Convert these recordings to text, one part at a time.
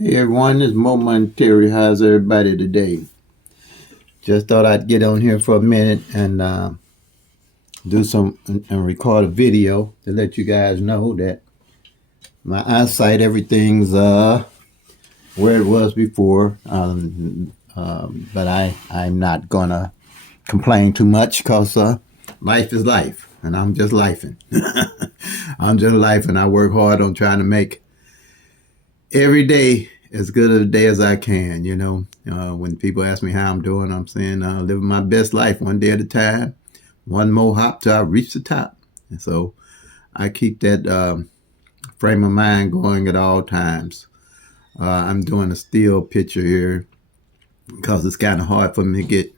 Hey everyone, it's Momentary. How's everybody today? Just thought I'd get on here for a minute and do some and record a video to let you guys know that my eyesight, everything's where it was before. But I'm not gonna complain too much because life is life, and I'm just lifing. I'm just lifing. I work hard on trying to make every day as good a day as I can. When people ask me how I'm doing, I'm saying living my best life one day at a time, one more hop till I reach the top. And so I keep that frame of mind going at all times. I'm doing a still picture here because it's kind of hard for me to get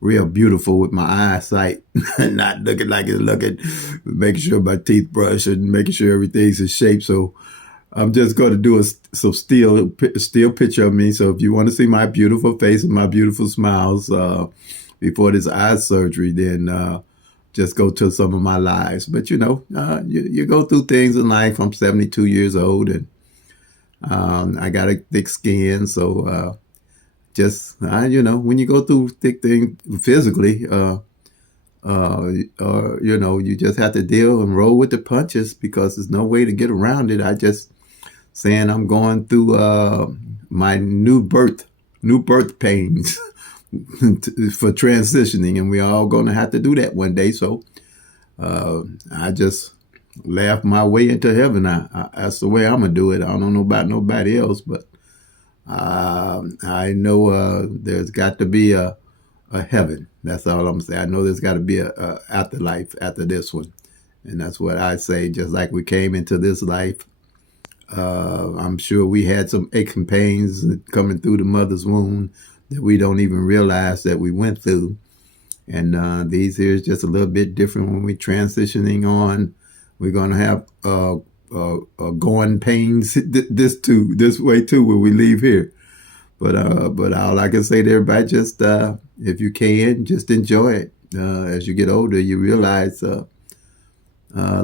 real beautiful with my eyesight, not looking like it's looking, making sure my teeth brush and making sure everything's in shape. So I'm just going to do a still picture of me. So if you want to see my beautiful face and my beautiful smiles before this eye surgery, then just go to some of my lives. But you go through things in life. I'm 72 years old and I got a thick skin. So when you go through thick things physically, you just have to deal and roll with the punches because there's no way to get around it. I just saying I'm going through my new birth pains for transitioning, and we're all going to have to do that one day. So I just laugh my way into heaven. That's the way I'm gonna do it. I don't know about nobody else, but I know there's got to be a heaven. That's all I'm saying. I know there's got to be a afterlife after this one, and that's what I say. Just like we came into this life, I'm sure we had some aches and pains coming through the mother's womb that we don't even realize that we went through. And these here is just a little bit different when we're transitioning on. We're going to have going pains this way too when we leave here. But all I can say to everybody, just if you can, just enjoy it. As you get older, you realize the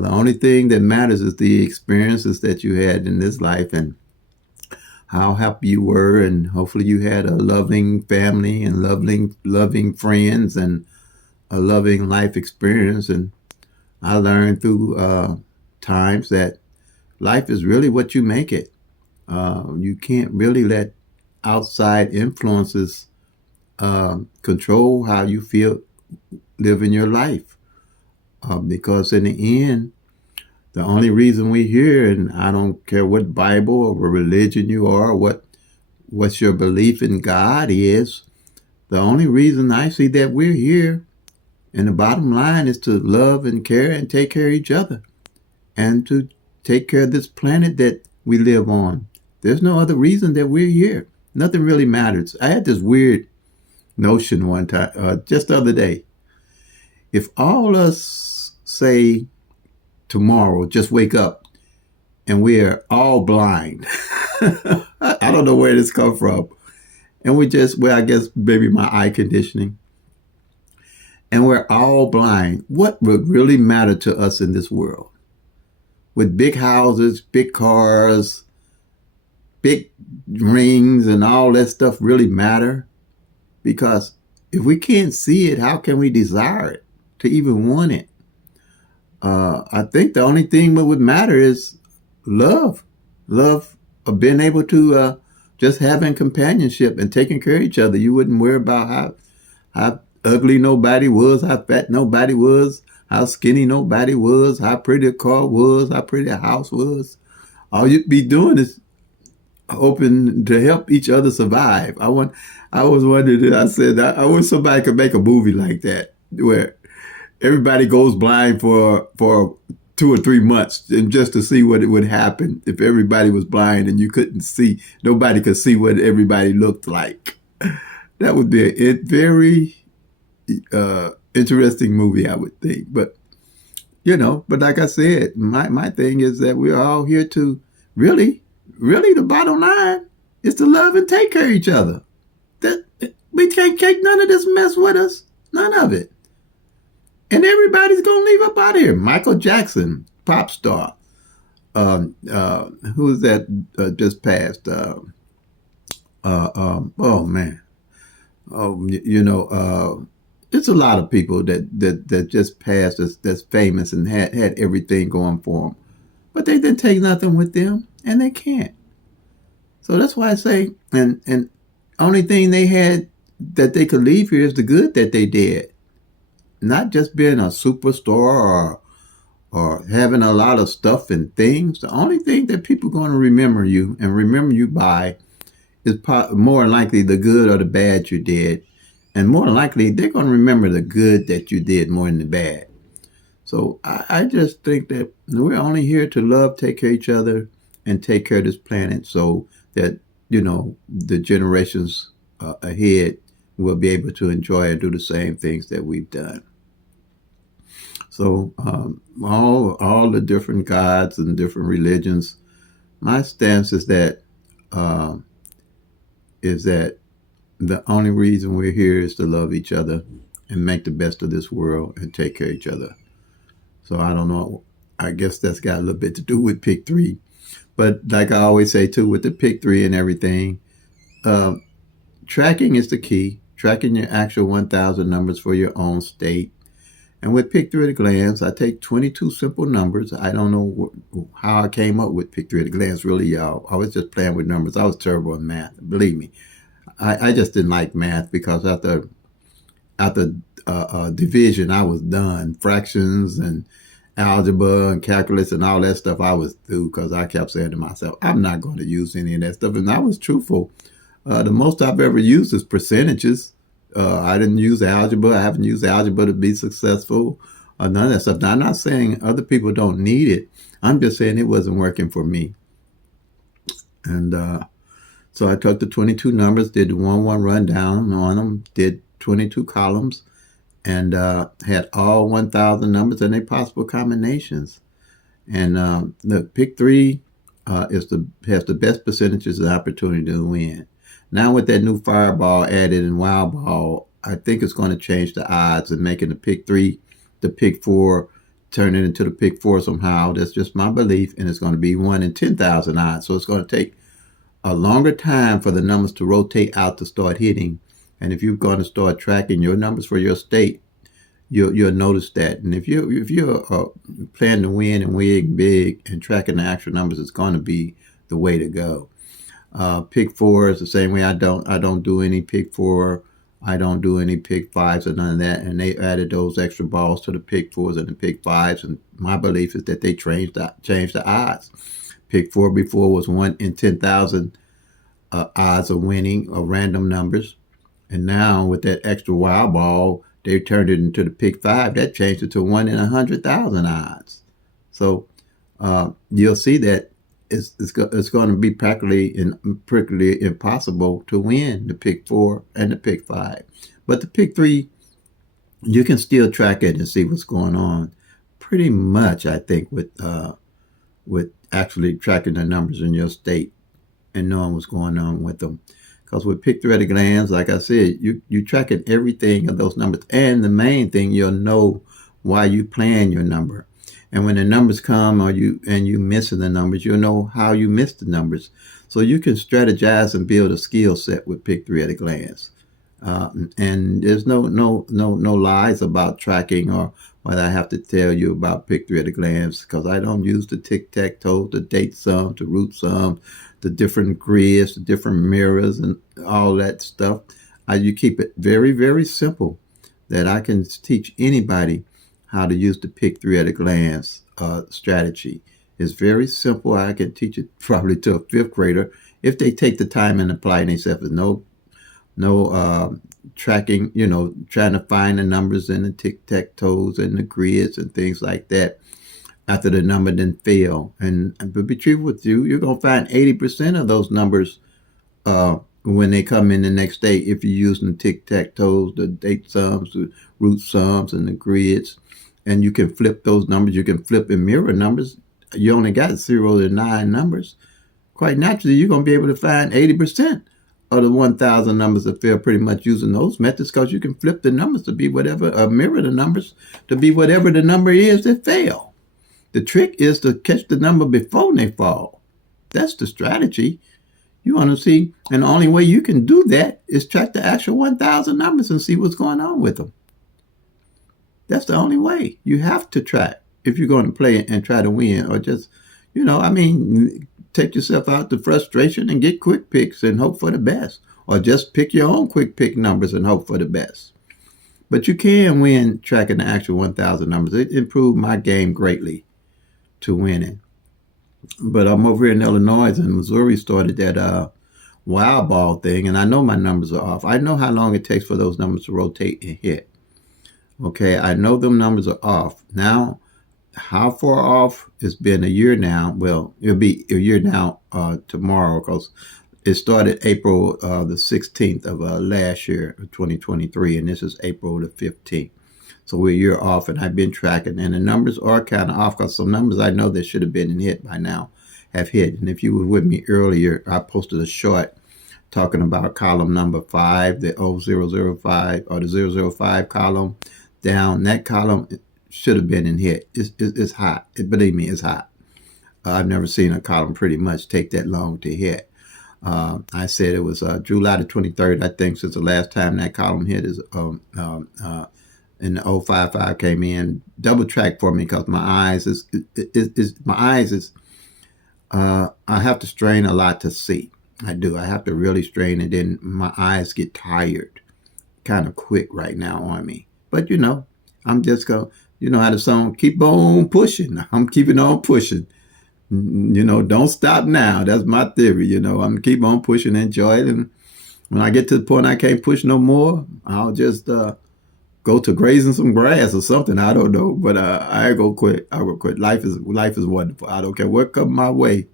only thing that matters is the experiences that you had in this life and how happy you were, and hopefully you had a loving family and loving friends and a loving life experience. And I learned through times that life is really what you make it. You can't really let outside influences control how you feel living your life. Because in the end, the only reason we're here, and I don't care what Bible or religion you are, what's your belief in God is, the only reason I see that we're here, and the bottom line is to love and care and take care of each other and to take care of this planet that we live on. There's no other reason that we're here. Nothing really matters. I had this weird notion one time, just the other day. If all us say tomorrow, just wake up and we're all blind. I don't know where this come from. And I guess maybe my eye conditioning. And we're all blind. What would really matter to us in this world? With big houses, big cars, big rings, and all that stuff really matter? Because if we can't see it, how can we desire it, to even want it? I think the only thing that would matter is love of being able to just having companionship and taking care of each other. You wouldn't worry about how ugly nobody was, how fat nobody was, how skinny nobody was, how pretty a car was, how pretty a house was. All you'd be doing is hoping to help each other survive. I was wondering, I said, I wish somebody could make a movie like that where everybody goes blind for 2 or 3 months, and just to see what it would happen if everybody was blind and you couldn't see, nobody could see what everybody looked like. That would be a very interesting movie, I would think. But like I said, my thing is that we're all here to really the bottom line is to love and take care of each other. That we can't take none of this mess with us, none of it. And everybody's gonna leave up out of here. Michael Jackson, pop star. Who is that just passed? Oh man, it's a lot of people that just passed that's famous and had everything going for them, but they didn't take nothing with them, and they can't. So that's why I say, and only thing they had that they could leave here is the good that they did, not just being a superstar or having a lot of stuff and things. The only thing that people are going to remember you and remember you by is more likely the good or the bad you did. And more likely, they're going to remember the good that you did more than the bad. So I just think that we're only here to love, take care of each other, and take care of this planet so that, the generations ahead will be able to enjoy and do the same things that we've done. So all the different gods and different religions, my stance uh, is that the only reason we're here is to love each other and make the best of this world and take care of each other. So I don't know. I guess that's got a little bit to do with pick three. But like I always say too, with the pick three and everything, uh, tracking is the key. Tracking your actual 1,000 numbers for your own state. And with pick three at a glance, I take 22 simple numbers. I don't know how I came up with pick three at a glance, really, y'all. I was just playing with numbers. I was terrible in math. Believe me. I just didn't like math because after division, I was done. Fractions and algebra and calculus and all that stuff, I was through because I kept saying to myself, I'm not going to use any of that stuff. And I was truthful. The most I've ever used is percentages. I didn't use algebra. I haven't used algebra to be successful or none of that stuff. Now, I'm not saying other people don't need it. I'm just saying it wasn't working for me. And so I took the 22 numbers, did the 1-1 rundown on them, did 22 columns, and had all 1,000 numbers and their possible combinations. And the pick three has the best percentages of opportunity to win. Now with that new fireball added in wild ball, I think it's going to change the odds and making the pick three, the pick four, turn it into the pick four somehow. That's just my belief, and it's going to be 1 in 10,000 odds. So it's going to take a longer time for the numbers to rotate out to start hitting. And if you're going to start tracking your numbers for your state, you'll notice that. And if you're planning to win and win big and tracking the actual numbers, it's going to be the way to go. Pick four is the same way. I don't do any pick four. I don't do any pick fives or none of that. And they added those extra balls to the pick fours and the pick fives. And my belief is that they changed the odds. Pick four before was 1 in 10,000 odds of winning or random numbers. And now with that extra wild ball, they turned it into the pick five. That changed it to 1 in 100,000 odds. So you'll see that it's going to be practically impossible to win the pick four and the pick five. But the pick three, you can still track it and see what's going on. Pretty much, I think, with actually tracking the numbers in your state and knowing what's going on with them. Because with pick three at a glance, like I said, you tracking everything of those numbers. And the main thing, you'll know why you plan your number. And when the numbers come or you missing the numbers, you'll know how you missed the numbers. So you can strategize and build a skill set with pick three at a glance. And there's no lies about tracking or what I have to tell you about pick three at a glance, because I don't use the tic-tac-toe, the date sum, the root sum, the different grids, the different mirrors, and all that stuff. You keep it very, very simple, that I can teach anybody how to use the pick three at a glance strategy. It's very simple. I can teach it probably to a fifth grader if they take the time and apply themselves. No tracking, trying to find the numbers in the tic-tac-toes and the grids and things like that after the number didn't fail. And to be true with you, you're going to find 80% of those numbers when they come in the next day if you're using the tic-tac-toes, the date sums, the root sums, and the grids. And you can flip those numbers. You can flip and mirror numbers. You only got 0 to 9 numbers. Quite naturally, you're going to be able to find 80% of the 1,000 numbers that fail pretty much using those methods, because you can flip the numbers to be whatever, or mirror the numbers to be whatever the number is that fail. The trick is to catch the number before they fall. That's the strategy. You want to see, and the only way you can do that is track the actual 1,000 numbers and see what's going on with them. That's the only way. You have to track if you're going to play and try to win, or just, take yourself out to frustration and get quick picks and hope for the best, or just pick your own quick pick numbers and hope for the best. But you can win tracking the actual 1,000 numbers. It improved my game greatly to winning. But I'm over here in Illinois, and Missouri started that wild ball thing, and I know my numbers are off. I know how long it takes for those numbers to rotate and hit. Okay, I know them numbers are off. Now, how far off? It's been a year now. Well, it'll be a year now tomorrow, because it started April the 16th of last year, 2023, and this is April the 15th. So we're a year off, and I've been tracking, and the numbers are kind of off, because some numbers I know that should have been hit by now have hit. And if you were with me earlier, I posted a short talking about column number 5, the 0005, or the 005 column. Down that column should have been hit. It's hot. Believe me, it's hot. I've never seen a column pretty much take that long to hit. I said it was July the 23rd, I think, since the last time that column hit is and the 055 came in. Double track for me, because my eyes I have to strain a lot to see. I do. I have to really strain, and then my eyes get tired kind of quick right now on me. But I'm just going, how the song, keep on pushing. I'm keeping on pushing. Don't stop now. That's my theory. I'm going to keep on pushing, enjoy it. And when I get to the point I can't push no more, I'll just go to grazing some grass or something. I don't know. But I ain't going to quit. I will quit. Life is wonderful. I don't care what comes my way.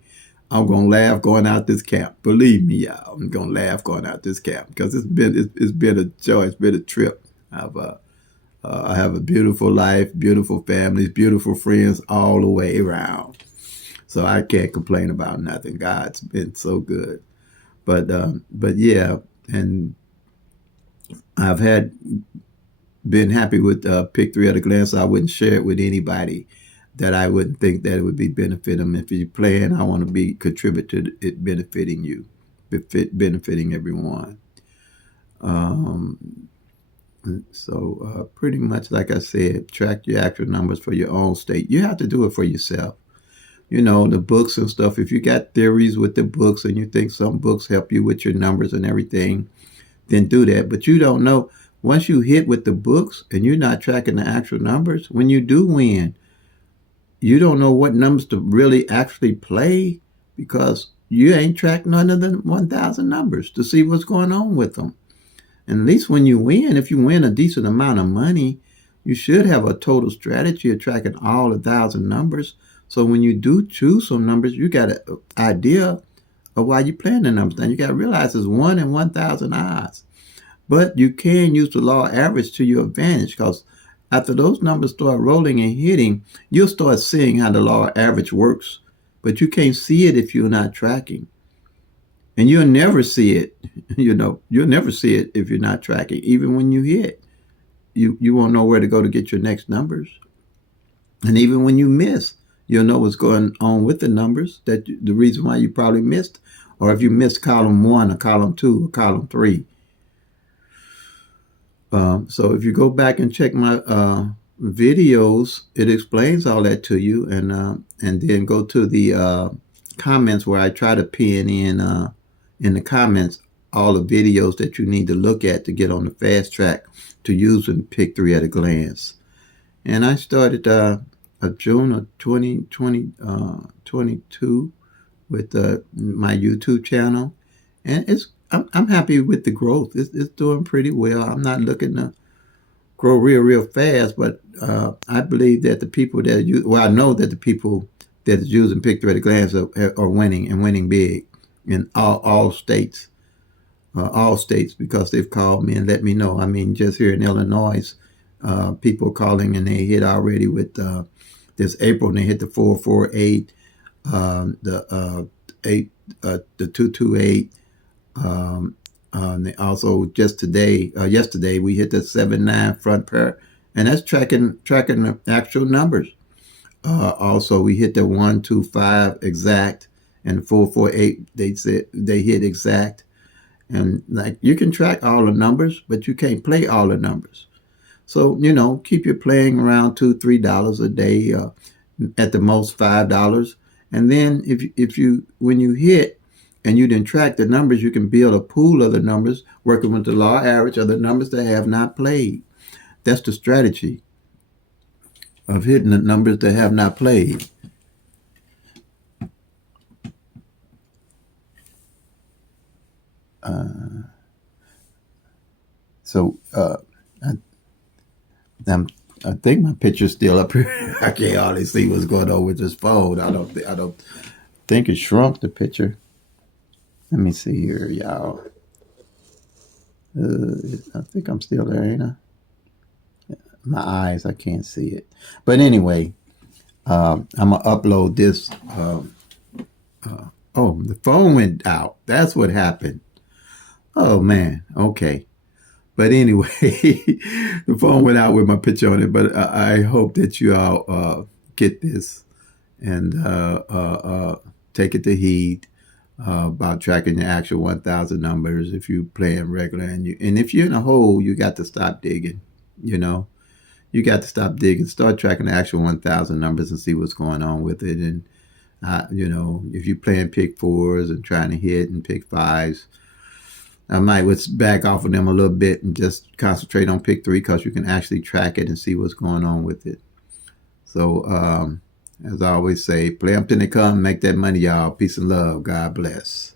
I'm going to laugh going out this camp. Believe me, y'all. I'm going to laugh going out this camp, because it's been a joy. It's been a trip. I have a beautiful life, beautiful families, beautiful friends all the way around. So I can't complain about nothing. God's been so good. But yeah, and I've been happy with Pick 3 at a glance. I wouldn't share it with anybody that I wouldn't think that it would be benefit them. If you're playing, I want to contribute to it benefiting you, benefiting everyone. So pretty much, like I said, track your actual numbers for your own state. You have to do it for yourself. The books and stuff, if you got theories with the books and you think some books help you with your numbers and everything, then do that. But you don't know, once you hit with the books and you're not tracking the actual numbers, when you do win, you don't know what numbers to really actually play, because you ain't tracked none of the 1,000 numbers to see what's going on with them. And at least when you win, if you win a decent amount of money, you should have a total strategy of tracking all 1,000 numbers. So when you do choose some numbers, you got an idea of why you're playing the numbers. Now you got to realize it's 1 in 1,000 odds. But you can use the law of average to your advantage, because after those numbers start rolling and hitting, you'll start seeing how the law of average works. But you can't see it if you're not tracking. And you'll never see it, you'll never see it if you're not tracking. Even when you hit, you won't know where to go to get your next numbers. And even when you miss, you'll know what's going on with the numbers, the reason why you probably missed, or if you missed column 1 or column 2 or column 3. So if you go back and check my videos, it explains all that to you, and then go to the comments, where I try to pin in the comments all the videos that you need to look at to get on the fast track to using Pick 3 at a glance. And I started June of 2022 with my YouTube channel, and I'm happy with the growth. It's doing pretty well. I'm not looking to grow real fast, but I believe that the people I know that the people that is using Pick 3 at a glance are winning, and winning big in all states. Because they've called me and let me know. I mean, just here in Illinois, people calling, and they hit already with this April, and they hit the 448, the 228. They also just yesterday we hit the 79 front pair, and that's tracking the actual numbers. Also, we hit the 125 exact, and 448 they said they hit exact. And like you can track all the numbers, but you can't play all the numbers. So keep your playing around $2-3 a day, at the most $5. And then if you when you hit and you didn't track the numbers, you can build a pool of the numbers working with the law average of the numbers that have not played. That's the strategy of hitting the numbers that have not played. So I, I'm, I think my picture's still up here. I can't hardly see what's going on with this phone. I don't think it shrunk the picture. Let me see here, y'all. I think I'm still there, ain't I? My eyes, I can't see it. But anyway, I'm gonna upload this. Oh, the phone went out. That's what happened. Oh man. Okay. But anyway, the phone went out with my picture on it. But I hope that you all get this and take it to heed about tracking your actual 1,000 numbers if you playing regular, and if you're in a hole, you got to stop digging. You know, you got to stop digging, start tracking the actual 1,000 numbers and see what's going on with it. And if you're playing pick fours and trying to hit and pick fives, I might back off of them a little bit and just concentrate on pick three because you can actually track it and see what's going on with it. So, as I always say, play them till they come, make that money, y'all. Peace and love. God bless.